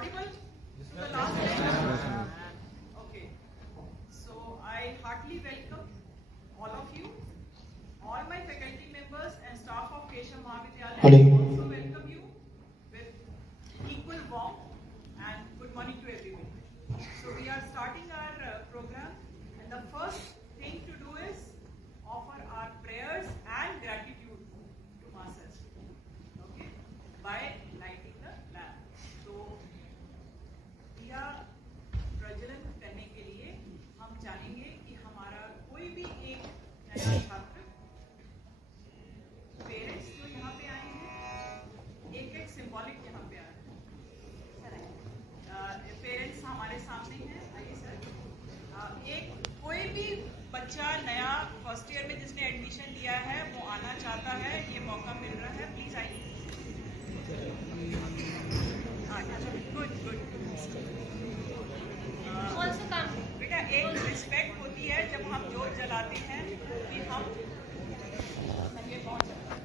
audible to the last lecture? Okay. So I heartily welcome all of you, all my faculty members and staff of Keshav Mahavidyalaya. Also welcome you with equal warmth and good morning to everyone. So we are starting our program, and the first thing to do is offer our prayers and gratitude to Masters. Okay, by lighting the lamp. So दिया प्रज्वलन करने के लिए हम चाहेंगे कि हमारा कोई भी एक नया छात्र, पेरेंट्स जो यहाँ पे आए हैं, एक सिंबॉलिक यहाँ पे आ रहा है। पेरेंट्स हमारे सामने हैं, आइए सर। एक कोई भी बच्चा नया फर्स्ट ईयर में जिसने एडमिशन लिया है वो आना चाहता है, ये मौका मिल रहा है, प्लीज आइए। Good good. बेटा एक रिस्पेक्ट होती है जब हम जोत जलाते हैं कि हम संगे पहुंच जाते हैं।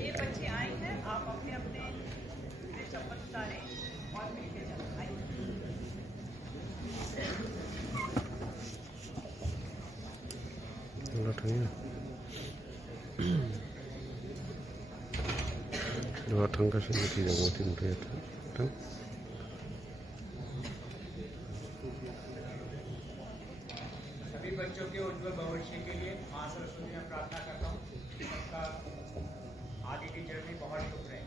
ये बच्चे आए हैं, आप अपने अपने चप्पल उतारें और मिलके चलें। आइए। सभी बच्चों के उज्जवल भविष्य के लिए मां सरस्वती में प्रार्थना करता हूँ कि सबका आगे की जर्नी बहुत शुभ रहे।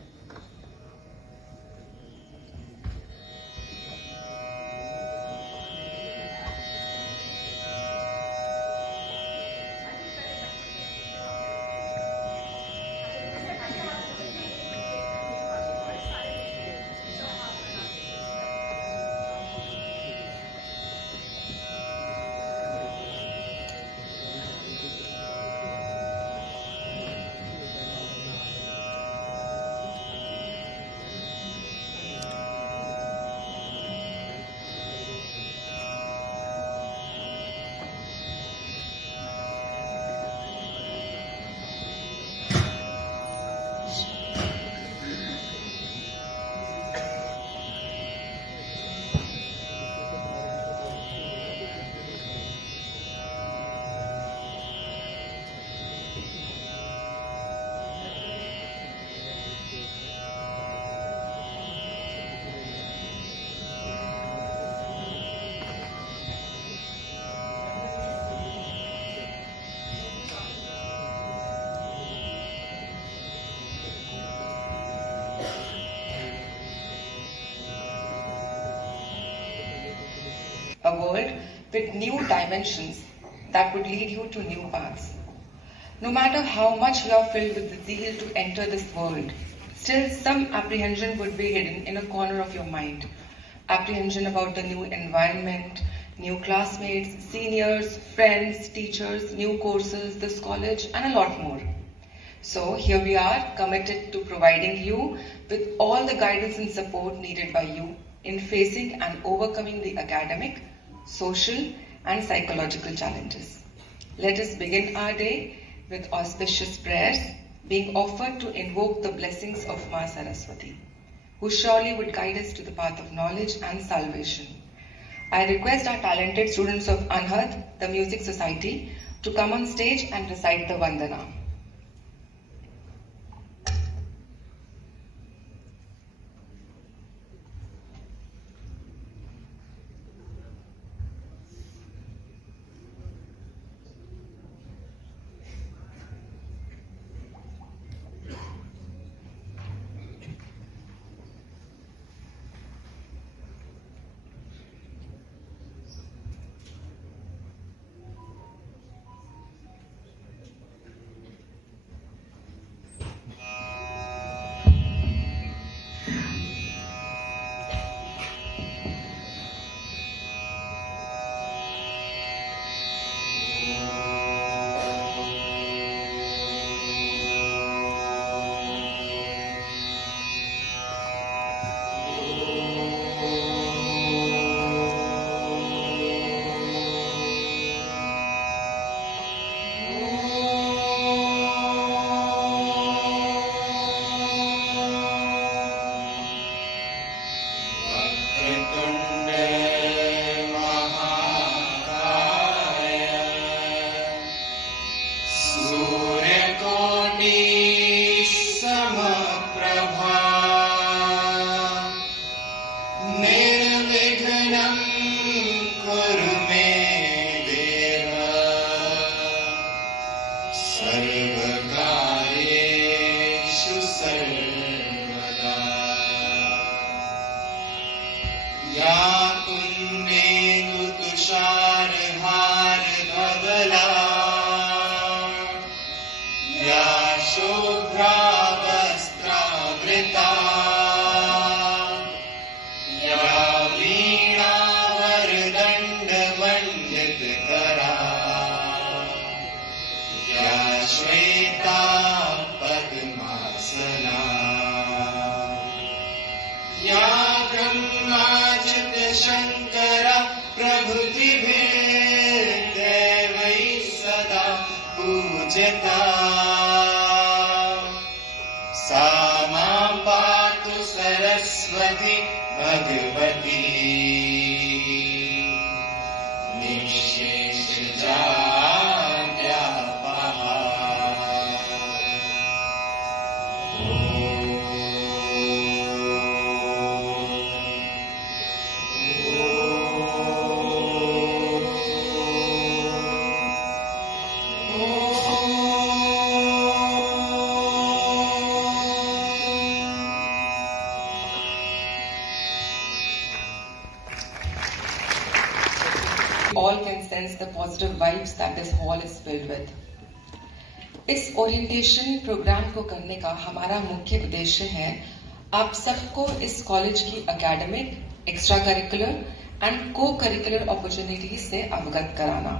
A world with new dimensions that would lead you to new paths. No matter how much you are filled with the zeal to enter this world, still some apprehension would be hidden in a corner of your mind. Apprehension about the new environment, new classmates, seniors, friends, teachers, new courses, this college, and a lot more. So here we are, committed to providing you with all the guidance and support needed by you in facing and overcoming the academic, social, and psychological challenges. Let us begin our day with auspicious prayers being offered to invoke the blessings of Ma Saraswati, who surely would guide us to the path of knowledge and salvation. I request our talented students of Anhad, the Music Society, to come on stage and recite the Vandana. या कुन्देन्दु तुषारहार धवला या शुभ्रावस्त्रावृता या वीणावरदण्डमण्डितकरा या श्वेता पद्मासना या ब्रह्माच्युत शङ्कर प्रभृतिभिर्देवैः सदा पूज्यता सा मां पातु सरस्वती भगवती निःशेषजाड्यापहा। All can sense the positive vibes that this hall is filled with. इस ओरिएंटेशन प्रोग्राम को करने का हमारा मुख्य उद्देश्य है आप सबको इस कॉलेज की एकेडमिक, एक्स्ट्रा करिकुलर एंड को करिकुलर अपॉर्चुनिटीज से अवगत कराना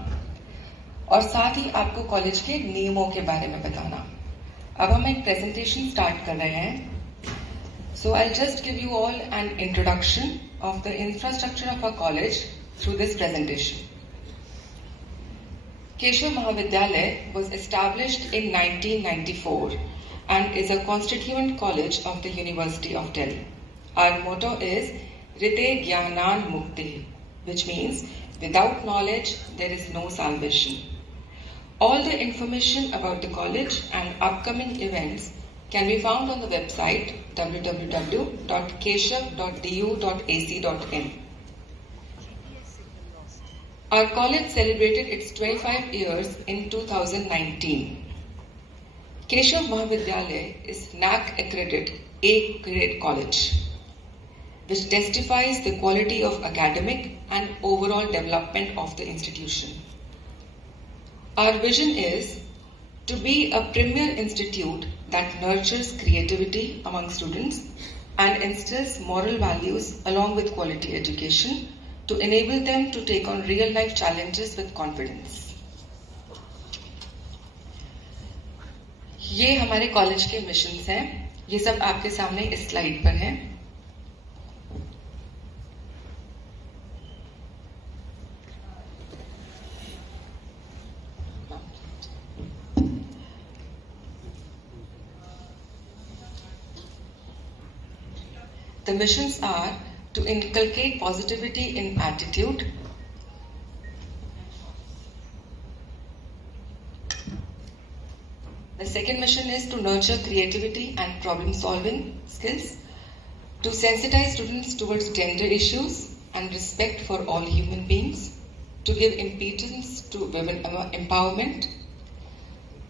और साथ ही आपको कॉलेज के नियमों के बारे में बताना। अब हम एक प्रेजेंटेशन स्टार्ट कर रहे हैं। So I'll just give you all an introduction of the infrastructure of our college through this presentation. Keshav Mahavidyalaya was established in 1994 and is a constituent college of the University of Delhi. Our motto is Rite Gyanan Mukti, which means without knowledge there is no salvation. All the information about the college and upcoming events can be found on the website www.keshav.du.ac.in. Our college celebrated its 25 years in 2019. Keshav Mahavidyalaya is NAAC accredited A-grade college, which testifies the quality of academic and overall development of the institution. Our vision is to be a premier institute that nurtures creativity among students and instills moral values along with quality education to enable them to take on real-life challenges with confidence. ये हमारे college के missions हैं। ये सब आपके सामने इस slide पर हैं। The missions are to inculcate positivity in attitude, the second mission is to nurture creativity and problem-solving skills, to sensitize students towards gender issues and respect for all human beings, to give impotence to women empowerment,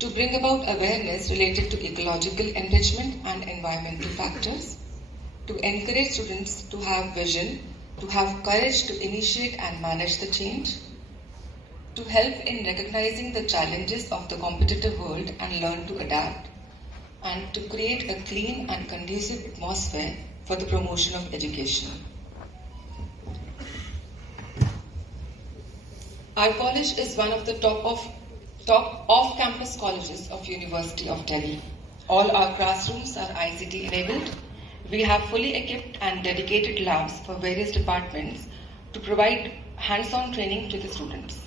to bring about awareness related to ecological enrichment and environmental factors, to encourage students to have vision, to have courage to initiate and manage the change, to help in recognizing the challenges of the competitive world and learn to adapt, and to create a clean and conducive atmosphere for the promotion of education. Our college is one of the top off-campus colleges of University of Delhi. All our classrooms are ICT enabled. We have fully equipped and dedicated labs for various departments to provide hands-on training to the students.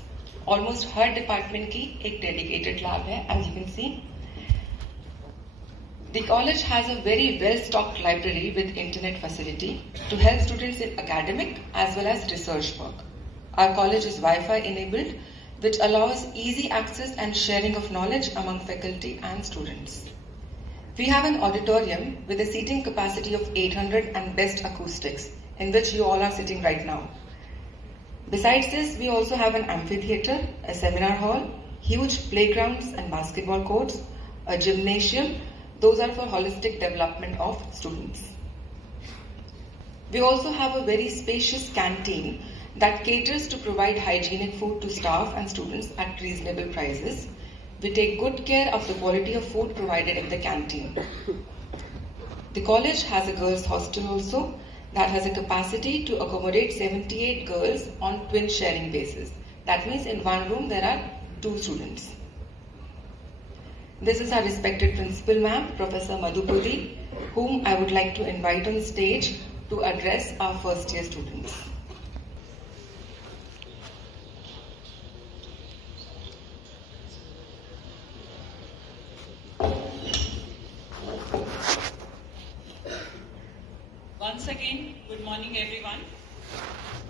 Almost her department की एक dedicated lab है, as you can see. The college has a very well-stocked library with internet facility to help students in academic as well as research work. Our college is Wi-Fi enabled, which allows easy access and sharing of knowledge among faculty and students. We have an auditorium with a seating capacity of 800 and best acoustics, in which you all are sitting right now. Besides this, we also have an amphitheater, a seminar hall, huge playgrounds and basketball courts, a gymnasium. Those are for holistic development of students. We also have a very spacious canteen that caters to provide hygienic food to staff and students at reasonable prices. We take good care of the quality of food provided in the canteen. The college has a girls' hostel also that has a capacity to accommodate 78 girls on twin sharing basis. That means in one room there are 2 students. This is our respected principal ma'am, Professor Madhupuri, whom I would like to invite on stage to address our first year students. Once again, good morning everyone.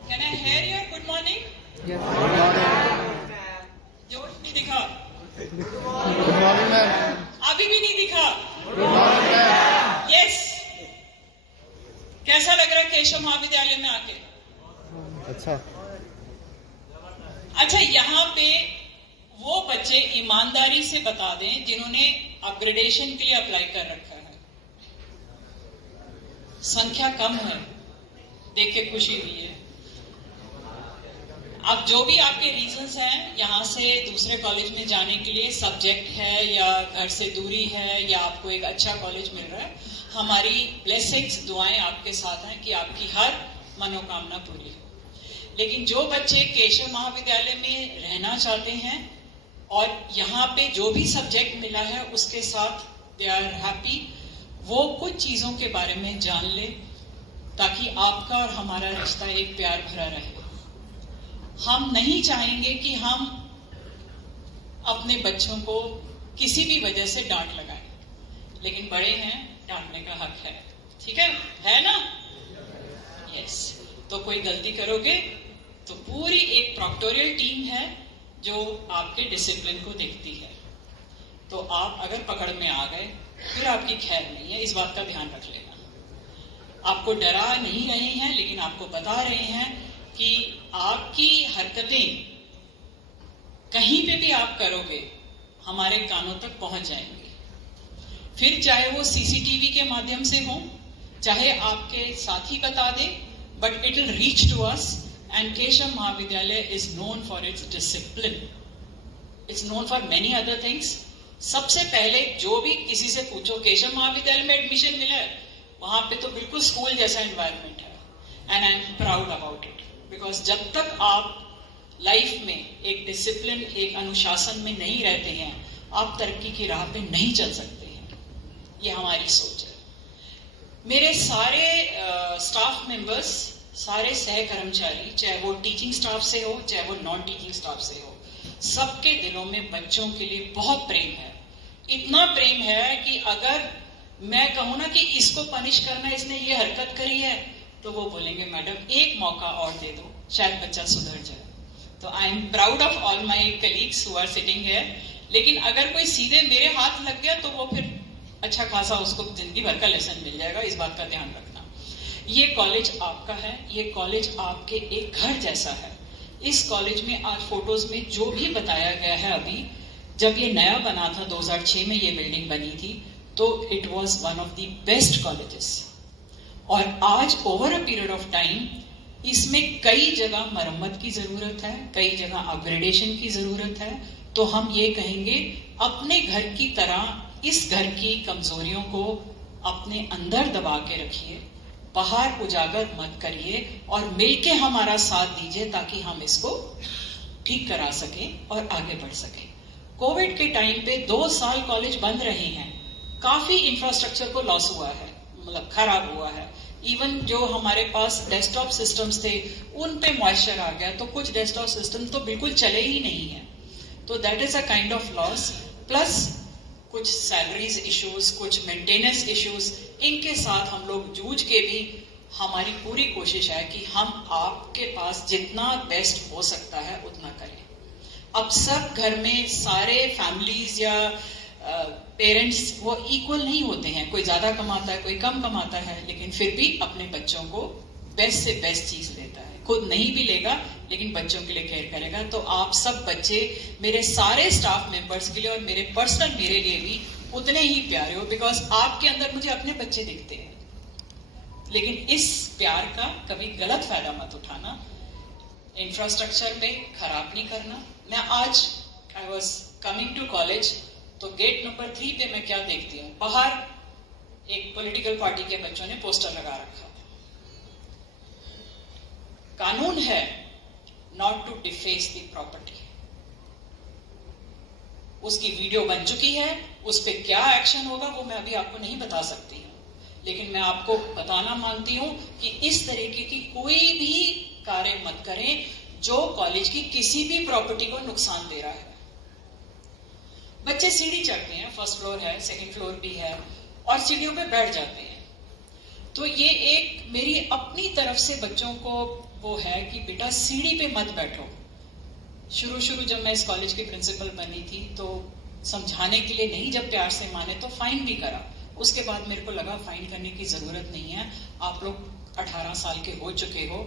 Can I hear your good morning? Yes. जोश नहीं दिखा? Good morning, ma'am. अभी भी नहीं दिखा? Good morning, ma'am. Yes. कैसा लग रहा है केशव महाविद्यालय में आके? अच्छा, यहाँ पे वो बच्चे ईमानदारी से बता दें जिन्होंने अपग्रेडेशन के लिए अप्लाई कर रखा है। संख्या कम है, देख के खुशी हुई है। अब जो भी आपके रीजंस हैं यहाँ से दूसरे कॉलेज में जाने के लिए, सब्जेक्ट है या घर से दूरी है या आपको एक अच्छा कॉलेज मिल रहा है, हमारी ब्लेसिंग्स, दुआएं आपके साथ हैं कि आपकी हर मनोकामना पूरी हो। लेकिन जो बच्चे केशव महाविद्यालय में रहना चाहते हैं और यहाँ पे जो भी सब्जेक्ट मिला है उसके साथ दे आर हैप्पी, वो कुछ चीजों के बारे में जान ले ताकि आपका और हमारा रिश्ता एक प्यार भरा रहे। हम नहीं चाहेंगे कि हम अपने बच्चों को किसी भी वजह से डांट लगाएं, लेकिन बड़े हैं, डांटने का हक है, ठीक है ना? यस। तो कोई गलती करोगे तो पूरी एक प्रॉक्टोरियल टीम है जो आपके डिसिप्लिन को देखती है। तो आप अगर पकड़ में आ गए फिर आपकी खैर नहीं है, इस बात का ध्यान रख लेना। आपको डरा नहीं रहे हैं, लेकिन आपको बता रहे हैं कि आपकी हरकतें कहीं पे भी आप करोगे हमारे कानों तक पहुंच जाएंगे। फिर चाहे वो सीसीटीवी के माध्यम से हो, चाहे आपके साथी बता दे, but it will reach to us. And Keshav Mahavidyalaya is known for its discipline, it's known for many other things. सबसे पहले जो भी किसी से पूछो केशव महाविद्यालय में एडमिशन मिला है, वहां पे तो बिल्कुल स्कूल जैसा एनवायरनमेंट है। And I am proud about it, because जब तक आप लाइफ में एक डिसिप्लिन, एक अनुशासन में नहीं रहते हैं, आप तरक्की की राह पे नहीं चल सकते हैं। ये हमारी सोच है। मेरे सारे स्टाफ मेंबर्स, सारे सह कर्मचारी, चाहे वो टीचिंग स्टाफ से हो चाहे वो नॉन टीचिंग स्टाफ से हो, सबके दिलों में बच्चों के लिए बहुत प्रेम है। इतना प्रेम है कि अगर मैं कहूं ना कि इसको पनिश करना, इसने ये हरकत करी है, तो वो बोलेंगे मैडम एक मौका और दे दो, शायद बच्चा सुधर जाए। तो I am proud of all my colleagues who are sitting here. लेकिन अगर कोई सीधे मेरे हाथ लग गया तो वो फिर अच्छा खासा उसको जिंदगी भर का लेसन मिल जाएगा, इस बात का ध्यान रखना। ये कॉलेज आपका है, ये कॉलेज आपके एक घर जैसा है। इस कॉलेज में आज फोटोज में जो भी बताया गया है, अभी जब ये नया बना था 2006 में ये बिल्डिंग बनी थी, तो it was one of the best colleges. और आज over a period of time इसमें कई जगह मरम्मत की जरूरत है, कई जगह अपग्रेडेशन की जरूरत है। तो हम ये कहेंगे अपने घर की तरह इस घर की कमजोरियों को अपने अंदर दबा के रखिए, बाहर उजागर मत करिए और मिलके हमारा साथ दीजिए ताकि हम इसको ठीक करा सकें और आगे बढ़ सकें। कोविड के टाइम पे 2 साल कॉलेज बंद रहे हैं, काफी इंफ्रास्ट्रक्चर को लॉस हुआ है, मतलब खराब हुआ है। इवन जो हमारे पास डेस्कटॉप सिस्टम्स थे उन पे मॉइस्चर आ गया, तो कुछ डेस्कटॉप सिस्टम तो बिल्कुल चले ही नहीं है। तो that is a kind of loss. Plus कुछ सैलरीज इश्यूज, कुछ मेंटेनेंस इश्यूज, इनके साथ हम लोग जूझ के भी हमारी पूरी कोशिश है कि हम आपके पास जितना बेस्ट हो सकता है उतना करें। अब सब घर में सारे फैमिलीज या पेरेंट्स वो इक्वल नहीं होते हैं, कोई ज्यादा कमाता है, कोई कम कमाता है, लेकिन फिर भी अपने बच्चों को बेस्ट से बेस्ट चीज देता है। खुद नहीं भी लेगा लेकिन बच्चों के लिए केयर करेगा। तो आप सब बच्चे मेरे सारे स्टाफ मेंबर्स के लिए और मेरे पर्सनल मेरे लिए भी उतने ही प्यारे हो, बिकॉज आपके अंदर मुझे अपने बच्चे दिखते हैं। लेकिन इस प्यार का कभी गलत फायदा मत उठाना, इंफ्रास्ट्रक्चर पे खराब नहीं करना। मैं आज I was coming to college, तो गेट नंबर 3 पे मैं क्या देखती हूँ, बाहर एक पॉलिटिकल पार्टी के बच्चों ने पोस्टर लगा रखा। कानून है not to deface the property. उसकी वीडियो बन चुकी है, उस पर क्या एक्शन होगा वो मैं अभी आपको नहीं बता सकती हूँ, लेकिन मैं आपको बताना मांगती हूँ कि इस तरीके की कोई भी कार्य मत करें जो कॉलेज की किसी भी प्रॉपर्टी को नुकसान दे रहा है। बच्चे सीढ़ी चढ़ते हैं, फर्स्ट फ्लोर है, सेकंड फ्लोर भी है, और सीढ़ियों पे बैठ जाते हैं। तो ये एक मेरी अपनी तरफ से बच्चों को वो है कि बेटा सीढ़ी पे मत बैठो। शुरू जब मैं इस कॉलेज की प्रिंसिपल बनी थी तो समझाने के लिए नहीं, जब प्यार से माने तो फाइन भी करा। उसके बाद मेरे को लगा फाइन करने की जरूरत नहीं है, आप लोग 18 साल के हो चुके हो,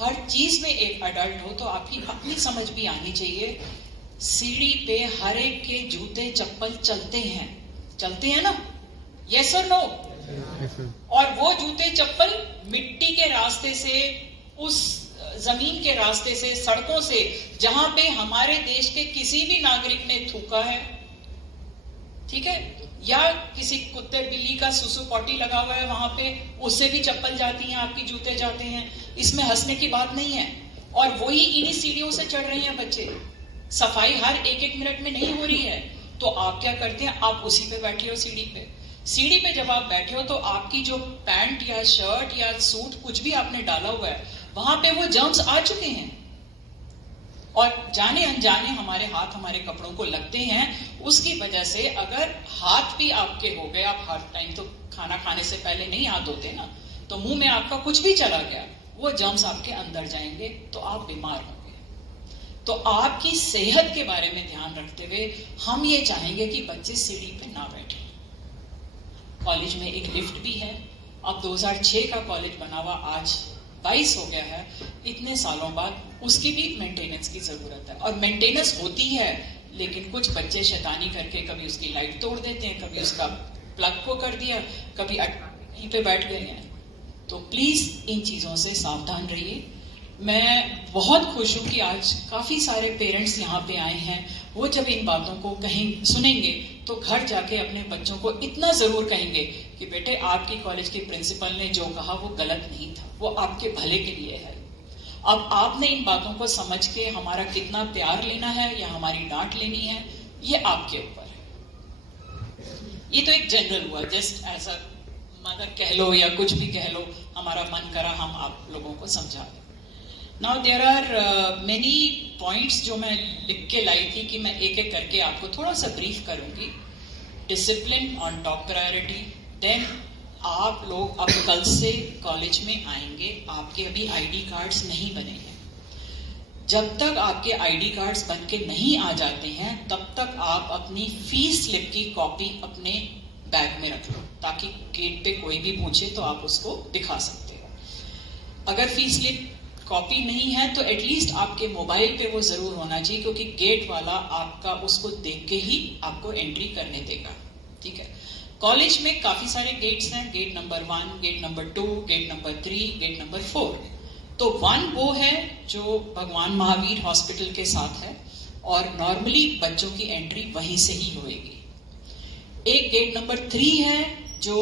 हर चीज में एक अडल्ट हो, तो आपकी अपनी समझ भी आनी चाहिए। सीढ़ी पे हर एक के जूते चप्पल चलते हैं ना, यस और नो? और वो जूते चप्पल मिट्टी के रास्ते से, उस जमीन के रास्ते से, सड़कों से, जहां पे हमारे देश के किसी भी नागरिक ने थूका है, ठीक है, या किसी कुत्ते बिल्ली का सुसु पॉटी लगा हुआ है वहां पे, उससे भी चप्पल जाती हैं, आपकी जूते जाते हैं। इसमें हंसने की बात नहीं है। और वही इन्हीं सीढ़ियों से चढ़ रहे हैं बच्चे। सफाई हर एक मिनट में नहीं हो रही है, तो आप क्या करते हैं, आप उसी पे बैठे हो सीढ़ी पे। सीढ़ी पे जब आप बैठे हो तो आपकी जो पैंट या शर्ट या सूट कुछ भी आपने डाला हुआ है, वहां पे वो जर्म्स आ चुके हैं, और जाने अनजाने हमारे हाथ हमारे कपड़ों को लगते हैं। उसकी वजह से अगर हाथ भी आपके हो गए, आप हर टाइम तो खाना खाने से पहले नहीं हाथ धोते ना, तो मुंह में आपका कुछ भी चला गया, वो जर्म्स आपके अंदर जाएंगे, तो आप बीमार होंगे। तो आपकी सेहत के बारे में ध्यान रखते हुए हम ये चाहेंगे कि बच्चे सीढ़ी पे ना बैठे। कॉलेज में एक लिफ्ट भी है, अब 2006 का कॉलेज बना हुआ आज 22 हो गया है, इतने सालों बाद उसकी भी मेंटेनेंस की जरूरत है। और मेंटेनेंस होती है, लेकिन कुछ बच्चे शैतानी करके कभी उसकी लाइट तोड़ देते हैं, कभी उसका प्लग को कर दिया, कभी कहीं पे बैठ गए हैं। तो प्लीज इन चीजों से सावधान रहिए। मैं बहुत खुश हूं कि आज काफी सारे पेरेंट्स यहाँ पे आए हैं। वो जब इन बातों को कहीं सुनेंगे तो घर जाके अपने बच्चों को इतना जरूर कहेंगे कि बेटे, आपकी कॉलेज की प्रिंसिपल ने जो कहा वो गलत नहीं था, वो आपके भले के लिए है। अब आपने इन बातों को समझ के हमारा कितना प्यार लेना है या हमारी डांट लेनी है, ये आपके ऊपर है। ये तो एक जनरल हुआ, जस्ट एज अ मदर कह लो या कुछ भी कह लो, हमारा मन करा हम आप लोगों को समझा दें। Now there are many points जो मैं लिख के लाई थी कि मैं एक एक करके आपको थोड़ा सा ब्रीफ करूंगी। Discipline on top priority. Then आप लोग अब कल से कॉलेज में आएंगे, आपके अभी आईडी कार्ड्स नहीं बने हैं। जब तक आपके आईडी कार्ड्स बन के नहीं आ जाते हैं तब तक आप अपनी फीस स्लिप की कॉपी अपने बैग में रख लो, ताकि गेट पे कोई भी पूछे तो आप उसको दिखा सकते हो। अगर फीस स्लिप कॉपी नहीं है तो एटलीस्ट आपके मोबाइल पे वो जरूर होना चाहिए, क्योंकि गेट वाला आपका उसको देख के ही आपको एंट्री करने देगा, ठीक है। कॉलेज में काफी सारे गेट्स हैं, gate number 1, gate number 2, gate number 3, gate number 4। तो 1 वो है जो भगवान महावीर हॉस्पिटल के साथ है, और नॉर्मली बच्चों की एंट्री वहीं से ही होएगी। एक गेट नंबर 3 है जो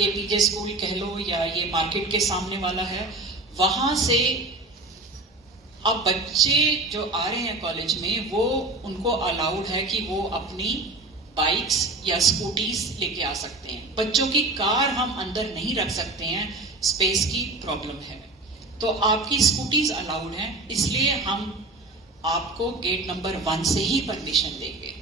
एपीजे स्कूल कह लो या ये मार्केट के सामने वाला है, वहां से अब बच्चे जो आ रहे हैं कॉलेज में वो उनको अलाउड है कि वो अपनी बाइक्स या स्कूटीज लेके आ सकते हैं। बच्चों की कार हम अंदर नहीं रख सकते हैं, स्पेस की प्रॉब्लम है, तो आपकी स्कूटीज अलाउड हैं, इसलिए हम आपको गेट नंबर 1 से ही परमिशन देंगे।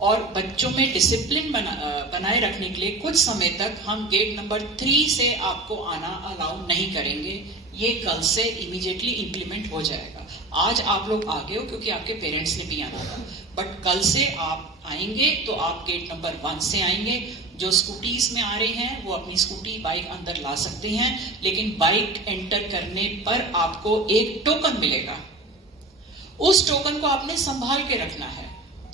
और बच्चों में डिसिप्लिन बनाए रखने के लिए कुछ समय तक हम गेट नंबर 3 से आपको आना अलाउ नहीं करेंगे। ये कल से इमीडिएटली इंप्लीमेंट हो जाएगा। आज आप लोग आ गए हो क्योंकि आपके पेरेंट्स ने भी आना था, बट कल से आप आएंगे तो आप गेट नंबर 1 से आएंगे। जो स्कूटीज में आ रहे हैं वो अपनी स्कूटी बाइक अंदर ला सकते हैं, लेकिन बाइक एंटर करने पर आपको एक टोकन मिलेगा। उस टोकन को आपने संभाल के रखना है,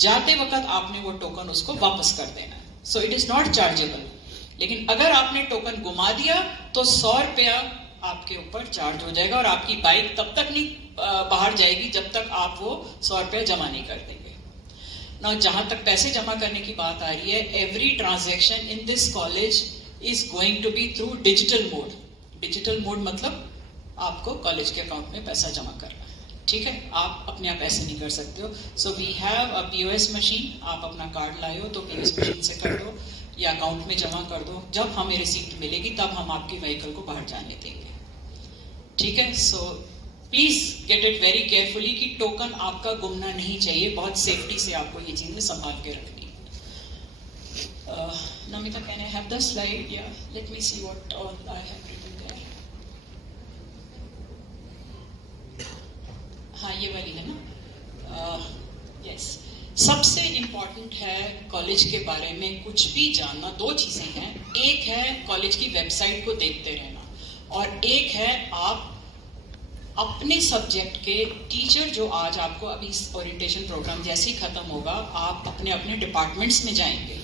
जाते वक्त आपने वो टोकन उसको वापस कर देना है। So it is not chargeable, लेकिन अगर आपने टोकन गुमा दिया तो 100 रुपया आपके ऊपर चार्ज हो जाएगा और आपकी बाइक तब तक नहीं बाहर जाएगी जब तक आप वो 100 रुपया जमा नहीं कर देंगे। ना जहां तक पैसे जमा करने की बात आ रही है, every transaction in this college is going to be through digital mode. Digital mode मतलब आपको कॉलेज के अकाउंट में पैसा जमा करना है, ठीक है? आप अपने आप ऐसे नहीं कर सकते हो। So we have a POS machine, आप अपना कार्ड लाए हो तो POS मशीन से कर दो या अकाउंट में जमा कर दो। जब हमें रिसीप्ट मिलेगी तब हम आपके व्हीकल को बाहर जाने देंगे, ठीक है? So please get it very carefully कि टोकन आपका गुमना नहीं चाहिए। बहुत सेफ्टी से आपको ये चीजें संभाल के रखनी है। Namita, can I have the slide? या let me see what all I have written there. हाँ, ये वाली है ना? यस। सबसे इंपॉर्टेंट है कॉलेज के बारे में कुछ भी जानना। 2 चीजें हैं, एक है कॉलेज की वेबसाइट को देखते रहना और एक है आप अपने सब्जेक्ट के टीचर जो आज आपको अभी ओरिएंटेशन प्रोग्राम जैसे ही खत्म होगा, आप अपने अपने डिपार्टमेंट्स में जाएंगे,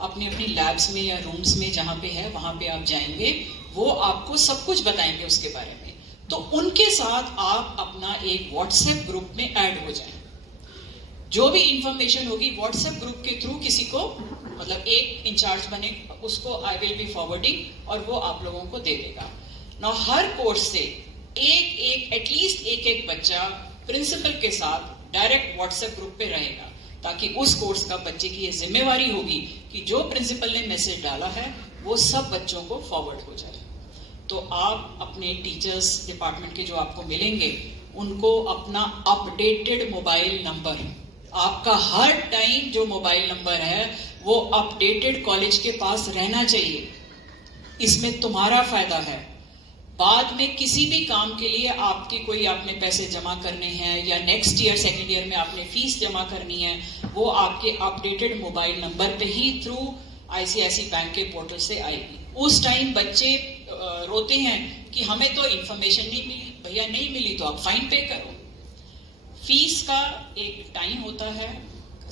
अपनी अपनी लैब्स में या रूम्स में जहां पे है वहां पे आप जाएंगे, वो आपको सब कुछ बताएंगे उसके बारे में। तो उनके साथ आप अपना एक व्हाट्सएप ग्रुप में ऐड हो जाएं। जो भी इंफॉर्मेशन होगी व्हाट्सएप ग्रुप के थ्रू किसी को, मतलब एक इंचार्ज बने, उसको आई विल बी फॉरवर्डिंग और वो आप लोगों को दे देगा। ना हर कोर्स से एटलीस्ट एक बच्चा प्रिंसिपल के साथ डायरेक्ट व्हाट्सएप ग्रुप पे रहेगा, ताकि उस कोर्स का बच्चे की ये जिम्मेवारी होगी कि जो प्रिंसिपल ने मैसेज डाला है वो सब बच्चों को फॉरवर्ड हो जाए। तो आप अपने टीचर्स डिपार्टमेंट के जो आपको मिलेंगे उनको अपना अपडेटेड मोबाइल नंबर, आपका हर टाइम जो मोबाइल नंबर है वो अपडेटेड कॉलेज के पास रहना चाहिए। इसमें तुम्हारा फायदा है। बाद में किसी भी काम के लिए आपने पैसे जमा करने हैं या नेक्स्ट ईयर सेकेंड ईयर में आपने फीस जमा करनी है, वो आपके अपडेटेड मोबाइल नंबर पे ही थ्रू ICICI बैंक के पोर्टल से आएगी। उस टाइम बच्चे रोते हैं कि हमें तो इंफॉर्मेशन नहीं मिली। भैया नहीं मिली तो आप फाइन पे करो। फीस का एक टाइम होता है,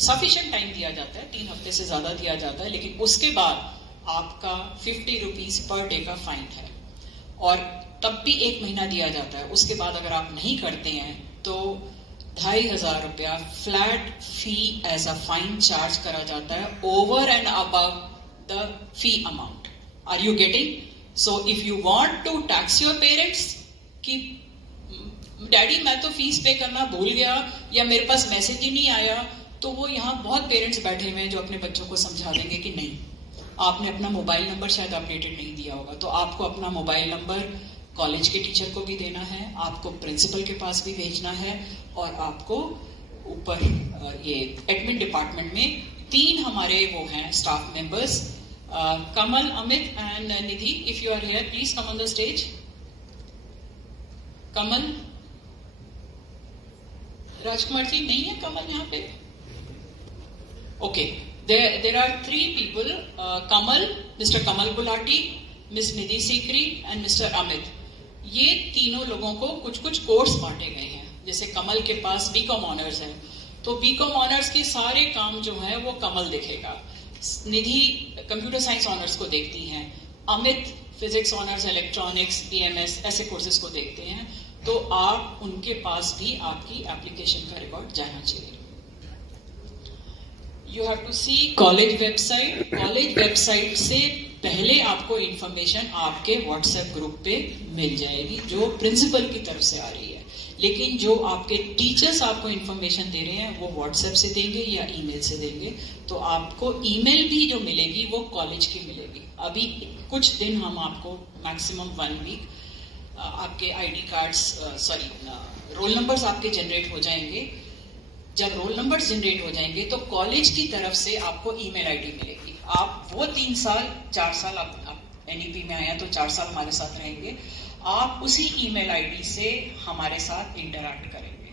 सफिशिएंट टाइम दिया जाता है, 3 हफ्ते से ज्यादा दिया जाता है, लेकिन उसके बाद आपका 50 रुपीज पर डे का फाइन है और तब भी 1 महीना दिया जाता है। उसके बाद अगर आप नहीं करते हैं तो 2500 रुपया flat fee as a fine charge करा जाता है over and above the fee amount. Are you getting? So if you want to tax your parents कि डैडी मैं तो फीस पे करना भूल गया या मेरे पास मैसेज ही नहीं आया, तो वो यहाँ बहुत पेरेंट्स बैठे हुए हैं जो अपने बच्चों को समझा देंगे कि नहीं, आपने अपना मोबाइल नंबर शायद अपडेटेड नहीं दिया होगा, तो आपको अपना मोबाइल नंबर कॉलेज के टीचर को भी देना है, आपको प्रिंसिपल के पास भी भेजना है और आपको ऊपर ये एडमिन डिपार्टमेंट में 3 हमारे वो हैं staff members, Kamal, Amit and Nidhi. If you are here please come on the stage. Kamal, Rajkumar ji नहीं है कमल यहाँ पे? Okay, there are 3 people, Kamal, Mr. Kamal Gulati, Miss Nidhi Sikri and Mr. Amit। ये तीनों लोगों को कुछ कुछ कोर्स बांटे गए हैं। जैसे कमल के पास BCom ऑनर्स है, तो BCom ऑनर्स के सारे काम जो है वो कमल देखेगा। निधि कंप्यूटर साइंस ऑनर्स को देखती हैं, Amit physics honours, electronics, BMS ऐसे कोर्सेज को देखते हैं। तो आप उनके पास भी आपकी एप्लीकेशन का रिकॉर्ड जाना चाहिए। You have to see college website. College website से पहले आपको इंफॉर्मेशन आपके व्हाट्सएप ग्रुप पे मिल जाएगी जो प्रिंसिपल की तरफ से आ रही है, लेकिन जो आपके टीचर्स आपको इंफॉर्मेशन दे रहे हैं वो व्हाट्सएप से देंगे या ईमेल से देंगे। तो आपको ईमेल भी जो मिलेगी वो कॉलेज की मिलेगी। अभी कुछ दिन हम आपको मैक्सिमम 1 वीक आपके ID कार्ड्स, रोल नंबर्स आपके जनरेट हो जाएंगे। जब रोल नंबर जनरेट हो जाएंगे तो कॉलेज की तरफ से आपको ईमेल ID मिलेगी। आप वो 3 साल 4 साल आप NEP में आए तो 4 साल हमारे साथ रहेंगे। आप उसी ईमेल ID से हमारे साथ इंटरैक्ट करेंगे,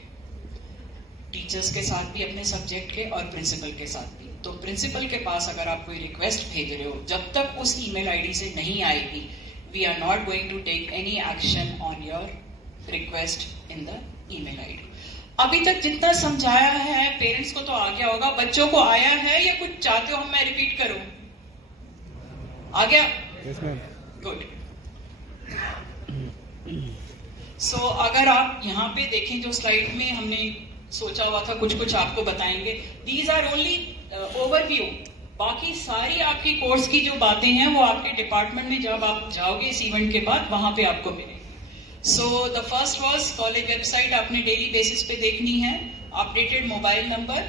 टीचर्स के साथ भी, अपने सब्जेक्ट के, और प्रिंसिपल के साथ भी। तो प्रिंसिपल के पास अगर आप कोई रिक्वेस्ट भेज रहे हो, जब तक उस ईमेल ID से नहीं आएगी, we are not going to take any action on your request in the email ID। अभी तक जितना समझाया है पेरेंट्स को तो आ गया होगा, बच्चों को आया है या कुछ चाहते हो मैं रिपीट करूं? आ गया? Yes, ma'am. गुड. सो अगर आप यहाँ पे देखें जो स्लाइड में हमने सोचा हुआ था कुछ आपको बताएंगे. These are only overview. बाकी सारी आपकी कोर्स की जो बातें हैं वो आपके डिपार्टमेंट में जब आप जाओगे इस इवेंट के बाद वहां पे आपको मिलेगी. So the first was college website आपने डेली बेसिस पे देखनी है. Updated mobile number.